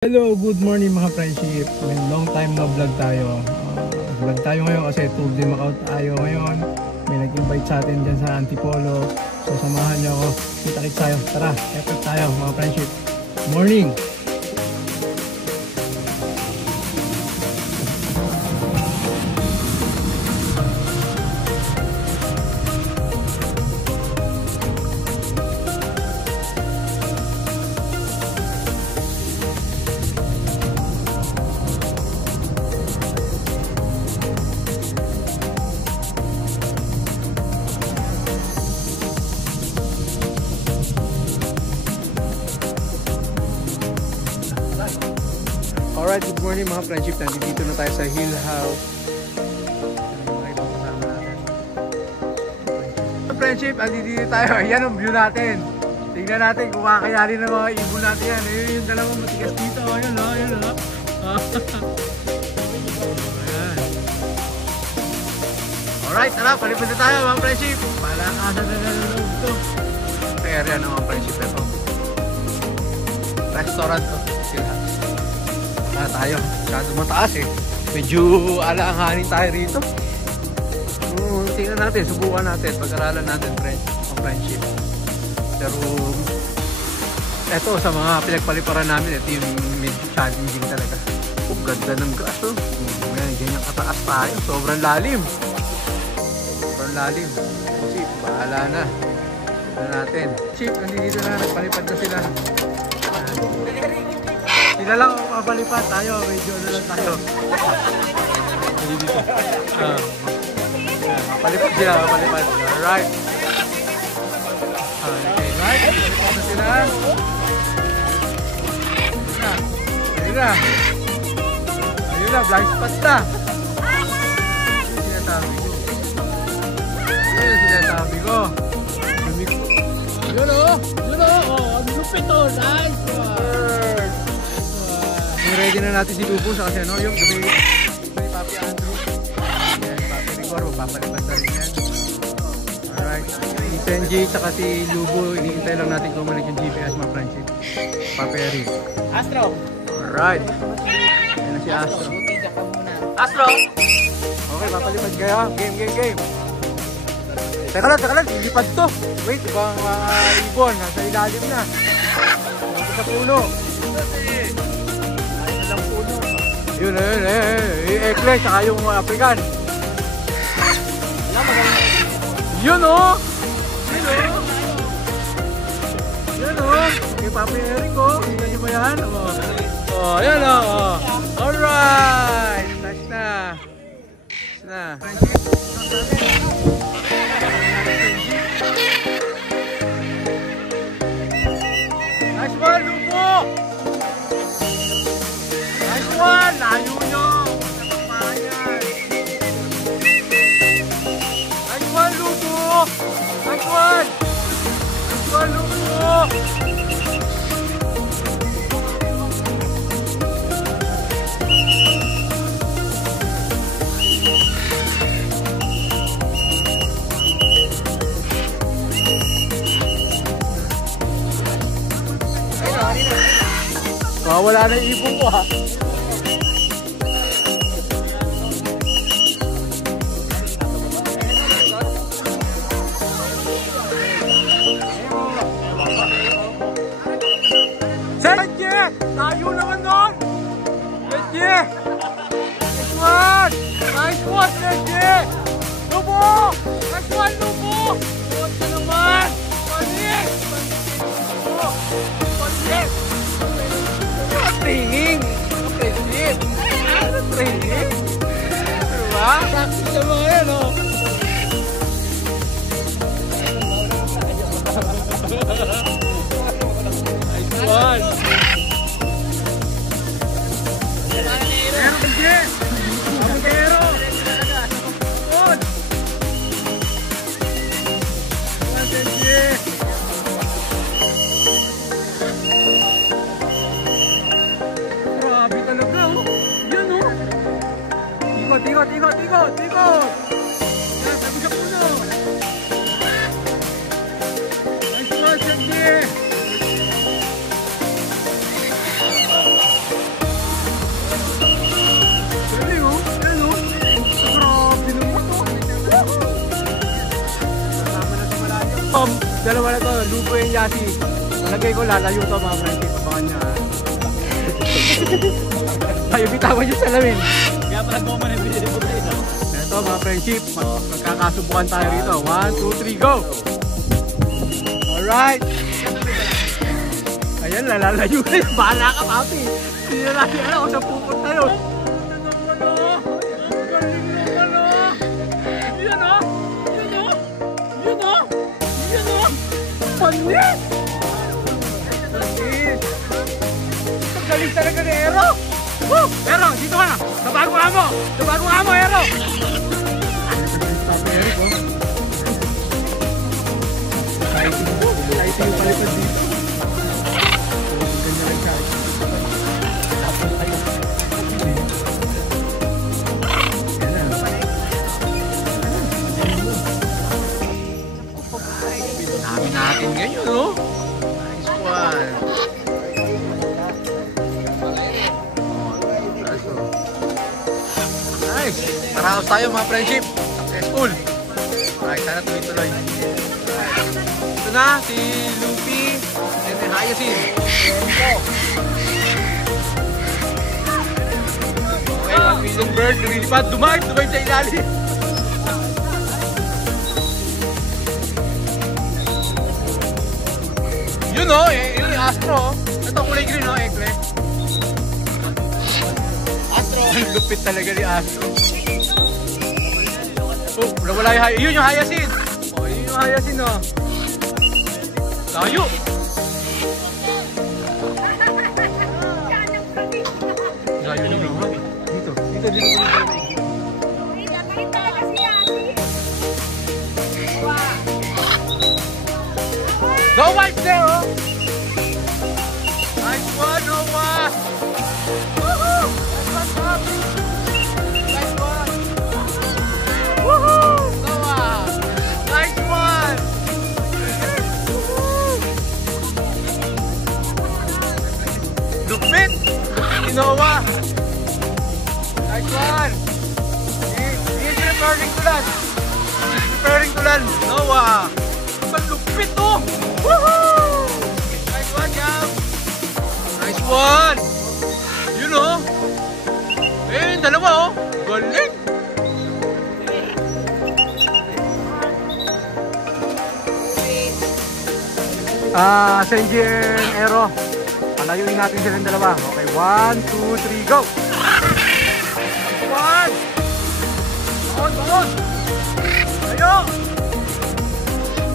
Hello, good morning mga friendship. Long time no vlog tayo. Vlog tayo ngayon kasi tour din Macau tayo ngayon. May nag-invite sa atin dyan sa Antipolo. So samahan nyo ako. Kita-kits tayo. Tara, effort tayo mga friendship. Morning! Alright, good morning mga friendship. Nandito na tayo sa Hill House. Friendship, nandito tayo. Yan ang view natin. Tingnan natin kung kakayari ng mga ibon natin yan. Ayun yung dalawang matigas dito. Ayun o, ayun o. Alright, tara, palipad na tayo mga friendship. Palakasan na nalulog ito. Sa area ng mga friendship na ito. Restaurant to. Hill House. Tayo, masyado mataas eh. Medyo alanganin tayo rito. Tingnan natin, subukan natin, pag-aralan natin friendship. Pero eto sa mga pinagpaliparan namin, ito yung medyo challenging talaga. Ganda ng grass oh. Ganyan kataas tayo, sobrang lalim. Sobrang lalim. Chip, bahala na. Tignan natin. Chip, nandito na, nagpalipad na sila. Sila lang ang mapalipad tayo, medyo na lang tayo. Mapalipad sila, mapalipad. Alright. Okay, right. Mapalipad na sila. Ayun na. Ayun na, blind spot na. Ayun sinasabi ko. Ayun sinasabi ko. Yun o. Yun o. Ang lupit o. Nice one. Ready na natin si Lubo sa kasi ano, yung gabi ni Papi Andrew. Yan, Papi Rigor, papalipad na rin yan. Alright, si Senji tsaka si Lubo, iniintay lang natin kumanik yung GPS mga friendship. Papi Eric. Astro! Alright. Yan na si Astro. Astro! Okay, papalipad kayo. Game. Teka lang, ilipad to. Wait, ibang ibon, nasa ilalim na. Nasa sa puno. Yun, Ekle, saka yung African. Yun o! Yun o! Kay Papi Eric o. Tingnan nyo ba yan? O, yan o. Alright! Touch na. Touch na. Nice one, Lupo! Nice one! Layo nyo! Napapayan! Nice one, Lupo! Nice one! Nice one, Lupo! Wala na yung ibon ko ha. Senji! Tayo naman nun! Senji! Nice one! Nice one, Senji! Lubo! Nice one, Lubo! Lubo ka naman! Panik! Panik! Training! Friendship! Training! Diba? Practice na mga yan, oh! Nice one! Pero Senji! Pero! Good! Senji! Grabe talaga oh. Yan oh. Tikot. Yan, sabi sa puno. Nice one, Senji. Lubo yung Yasi. Malagay ko lalayo to mga friendship. Abangan niya. Tayo bitawan yung salamin. Kaya pala ko man yung video ko tayo. Ito mga friendship, magkakasubukan tayo rito. 1, 2, 3, go! Alright! Ayan, lalalayo na yun. Bahala ka, papi. Hindi na natin alam kung saan pupunta yun. Panis! Galing talaga ni Ero! Woo! Ero, dito ka na! Sa bagong amo! Sa bagong amo, Ero! Sabi Eric, oh. Exciting yung palipad dito. Ganyan lang siya. Tapos tayo. Yan na. Namin natin ngayon, oh. Nice one. Nice. Paraos tayo mga friendship. Successful. Alright, sana tuloy-tuloy. Ito na, si Luffy and then Hyacinth. Okay, 1 million bird. Lumilipad, dumay sa ilalim. Yun o, yun yung Astro. Ito kulay green o, Ekle. Astro. Ang lupit talaga ni Astro. Oh, wala yung Hyacinth. Yun yung Hyacinth. Oh, yun yung Hyacinth o. Tayo. Tayo nyo o. Dito. Dito. No wipe there, oh! Nice one, Noah! Woohoo! Nice one, nice one! Woohoo! Noah! Nice one! Lupit! Si Noah! Nice one! He's preparing to land! He's preparing to land! Noah! Lupit, oh! Woohoo! Nice one, Jam! Nice one! Yun, oh! Eh, dalawa, oh! Galing! Senji and Ero. Palayuin natin silang dalawa. Okay, 1, 2, 3, go! One! Bangon! Tayo!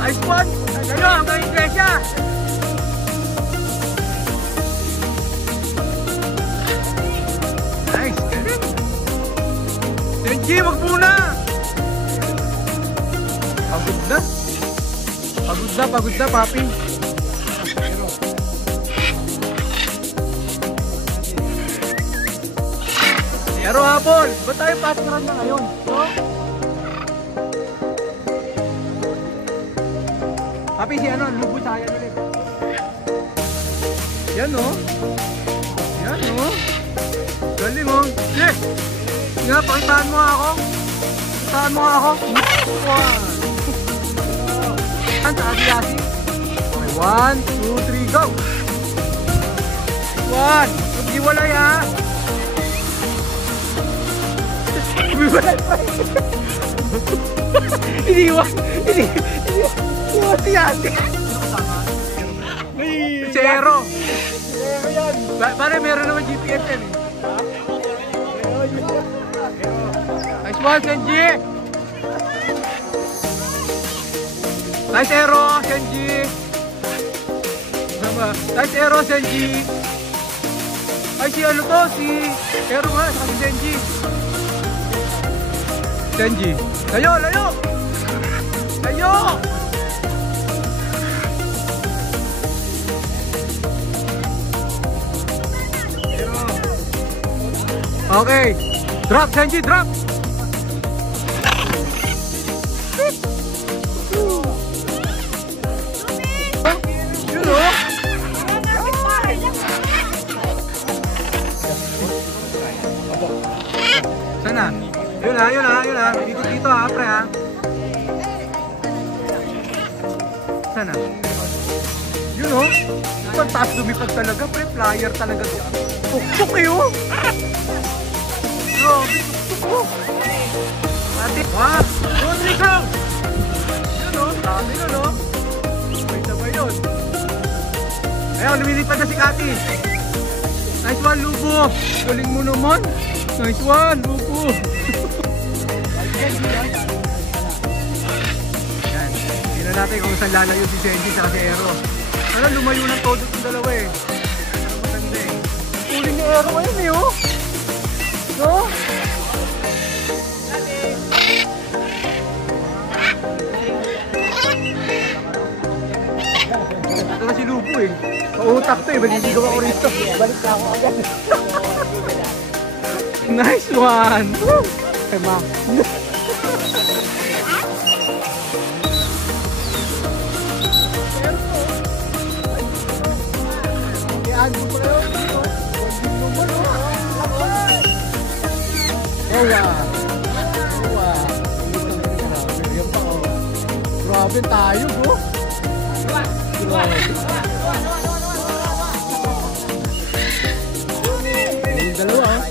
Nice one! Tayo, hanggang iglesia! Nice! Galing! Senji, wag muna! Pagod na, papi! Pero hapon, ba't tayo pastoran na ngayon? So? Papi, si ano, lubo sa ayan ulit. Yan o. Yan o. Galing o. Yeah! Nga, pakitaan mo ako. Pakitaan mo ako. Saan sa Adiyasi? Okay, 1, 2, 3, go! 1! Mag-iwalay ha! Mag-iwalay pa! Iniwan si Ate! Zero! Pare, meron naman GPS yan eh. Nice one, Senji! Nice arrow, Senji! Nice arrow, Senji! Ay, si ano to? Si Arrow nga, saka si Senji! Senji! Layo! Layo! Layo! Okay! Drop, Senji! Drop! Sana? Yun na. Dito ha, pre ha. Sana? Yun o. Pagtaas lumipad talaga, pre. Flyer talaga to. Tuk-tuk eh o. Grabe, tuk-tuk o. Ate, wah! Rodrigo! Yun o, dami yun o. May sabay yun. Ayaw, lumilipad na si Kati. Nice one, Lubo. Galing mo naman. Nice one, Lubo. Yan. Tingnan natin kung saan lalayo si Senji sa Aero. Ano, lumayo ng todo itong dalawa eh. Ano maganda eh. Uling ni Aero ngayon eh oh. No? Ito na si Lupo eh. Pautak to eh. Baliligaw ako rito. Balik na ako agad. Nice one! Woo! Ay ma. Grabe tayo bro. Yung dalawa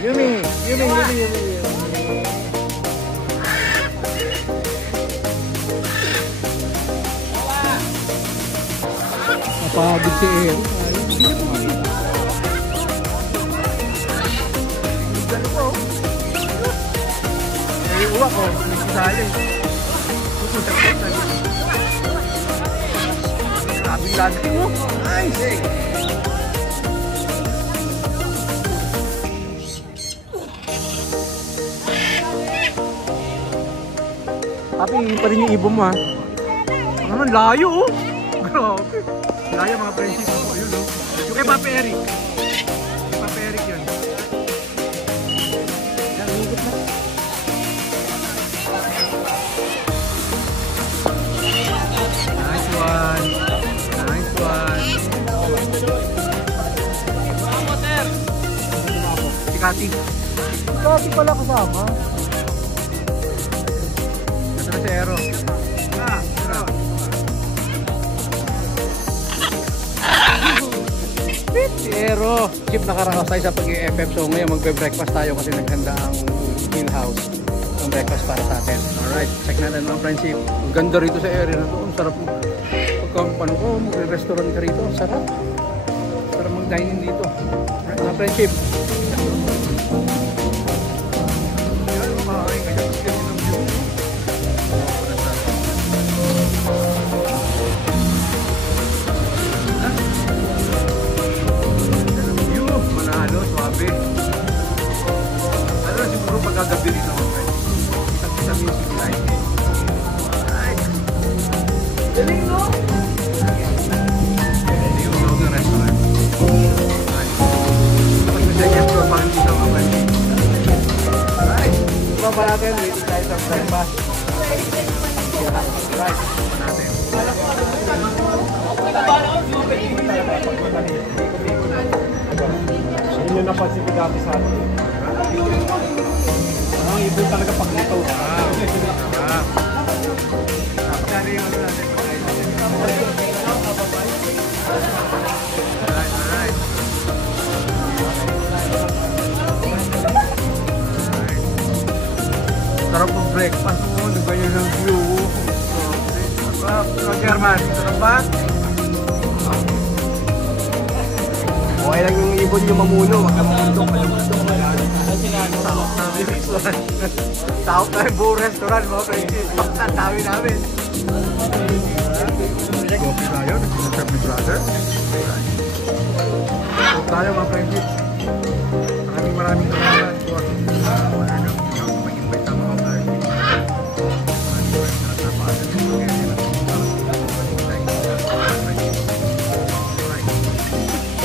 Yumi. Napagod si Aero. Uwak ko, nagsisali. Grabing landing mo. Nice! Papi, pa rin yung ibon mo ha. Ano, layo oh. Grabe. Layo mga friendship mo. Yun oh. Yung kay Papi Eric. Papi Eric yun. Yan, higit na. Nice one. Nice one. Si Kati. Si Kati pala kasama. Ito na si Aero. Pero jeep nakaraos tayo sa pag-i-FF. So ngayon magbe-breakfast tayo kasi naghanda ang Hill House ng breakfast para sa atin. Alright, check natin mga friendship. Ang ganda rito sa area na to. Ang sarap pagka magre-restaurant ka rito. Ang sarap. Sarap mag-dine-in dito. Alright mga friendship. Pagkagabi dito mga friends. Isang music light. Alright. Galing no? Ito yung loob ng restaurant. Tapos may second floor pa rin dito mga friends. Alright. Ito pa natin. Waiting tayo sa breakfast. Alright. Ito pa natin. So yun yung napansin ko dati sa atin. Ang ibon talaga pag nito. Actually, yung ano natin pagkain natin. Alright. Sarap po breakfast mo. Nagbanyan ng view. Sarap. German, sarap ba? Okay lang yung ibon yung mamuno. Wag ka mamundok. Tawag na yung buong restaurant mga friendship. Ang dami namin. Coffee tayo. Nag-serve ni brother. Coffee tayo mga friendship. Maraming salamat po. Mag-invite ang mga friendship.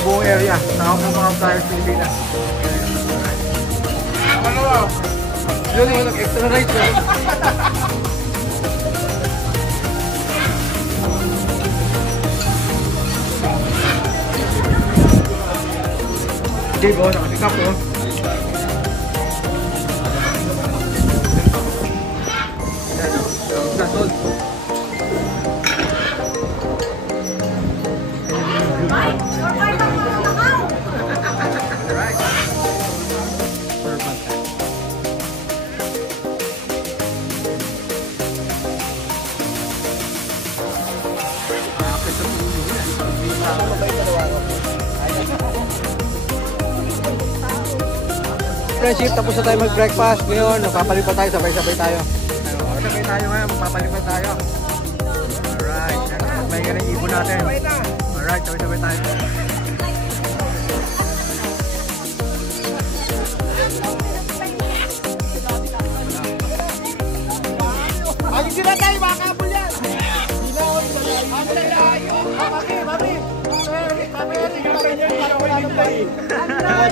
Buong area. Tawag ng mga flyers Pilipinas. Yun yung nag-extra right yun. Gabe, oh, nakatikap, oh. Yan, oh. Gasol. Alright. Friendship, tapos na tayo mag-breakfast. Ngayon, magpapalipat tayo, sabay-sabay tayo. Sabay tayo ngayon, magpapalipat tayo. Alright, may nga ng ibon natin. Alright, sabay-sabay tayo. Ayun sila tayo, makakabul yan! Mami!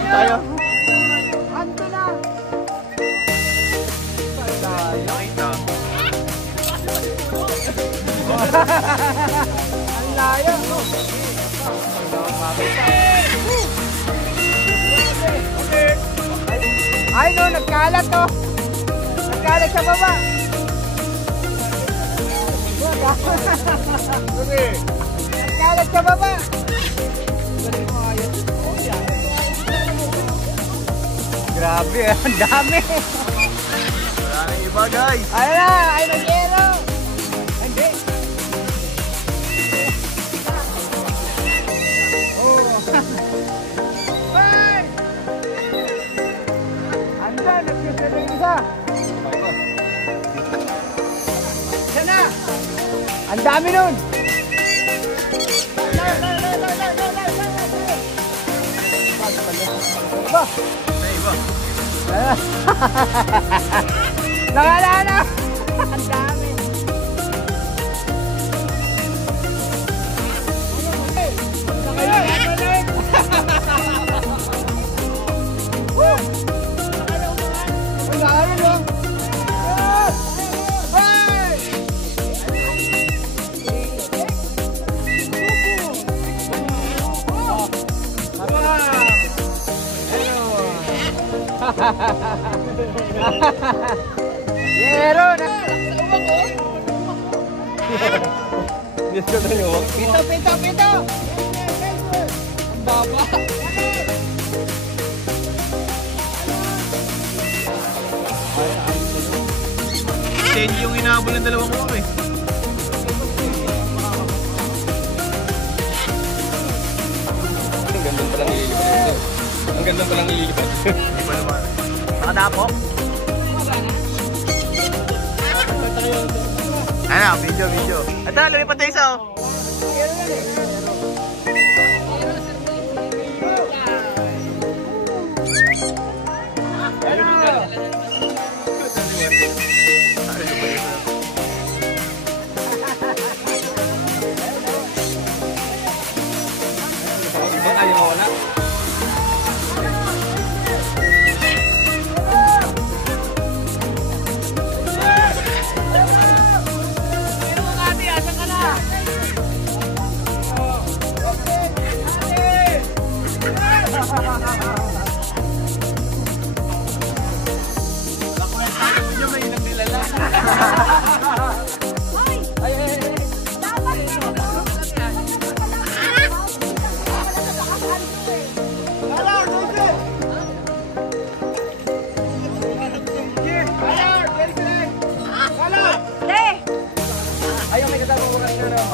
Tayo. Ando na! Nakita. Ang layo! Ay no, nagkalat to! Nagkalat sa baba! Nagkalat sa baba! Grabe, ang dami. Maraming iba, guys. Ayun na! Ay, nag-ero! Hindi! Ay! Anda, nag-ero yung isa! Yan na! Ang dami nun! Ba? May iba. Nakala na! Ang dami! Yero na! Yes, ko na yun. Pito! Ang baba! Change yung inaabol ng dalawang kuwak eh. Ang ganda palang ililipat. Hindi pa naman. Nakadapok? Ano, video. Ito na, lumipat tayo isa oh.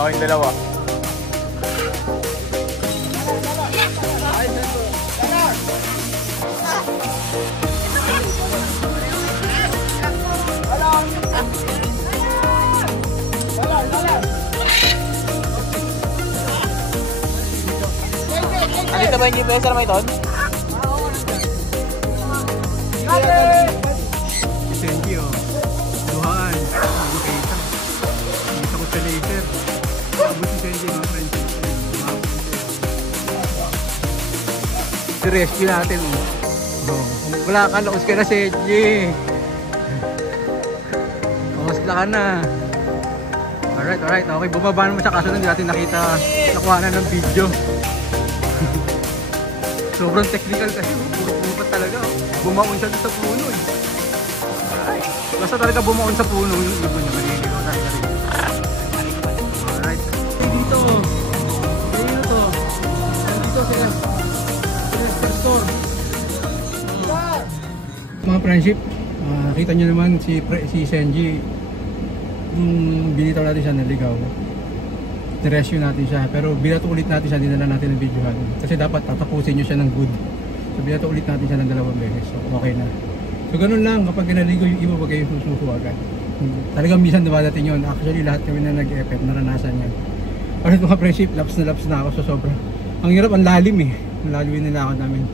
Oh, yung dalawa. Dito ba yung GPS na may ton? Thank you. Duhaan. Makita. Nakita ko sa laser. Abot si Senji mga friends. I-rescue natin. Wala ka, lakas ka na Senji. Lakas ka na. Alright. Okay, bumaba naman siya kaso hindi natin nakita. Nakuha na ng video. Sobrang technical kasi, puro pupat talaga. Bumaon siya sa puno eh. Basta talaga bumaon sa puno yung ibon niya, maliligaw talaga rin. Alright. Dito, ayun to. Dito sila. Sila store. Mga friendship, kita nyo naman si Senji, binitaw natin siya naligaw. Nirescue natin siya, pero binato ulit natin siya, dinala natin ng videohan. Kasi dapat tatapusin nyo siya ng good. So binato ulit natin siya ng 2 beses, so okay na. So ganun lang, kapag naligo yung iba, wag kayong susuko agad. Talagang minsan dumadating yun. Actually lahat kami na nag-effort, naranasan yan. Pero mga friendship, laps na ako sa sobra. Ang hirap, ang lalim eh. Ang lalim yung nilakad namin.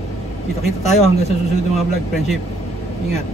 Kita-kita tayo hanggang sa susunod ng mga vlog, friendship. Ingat.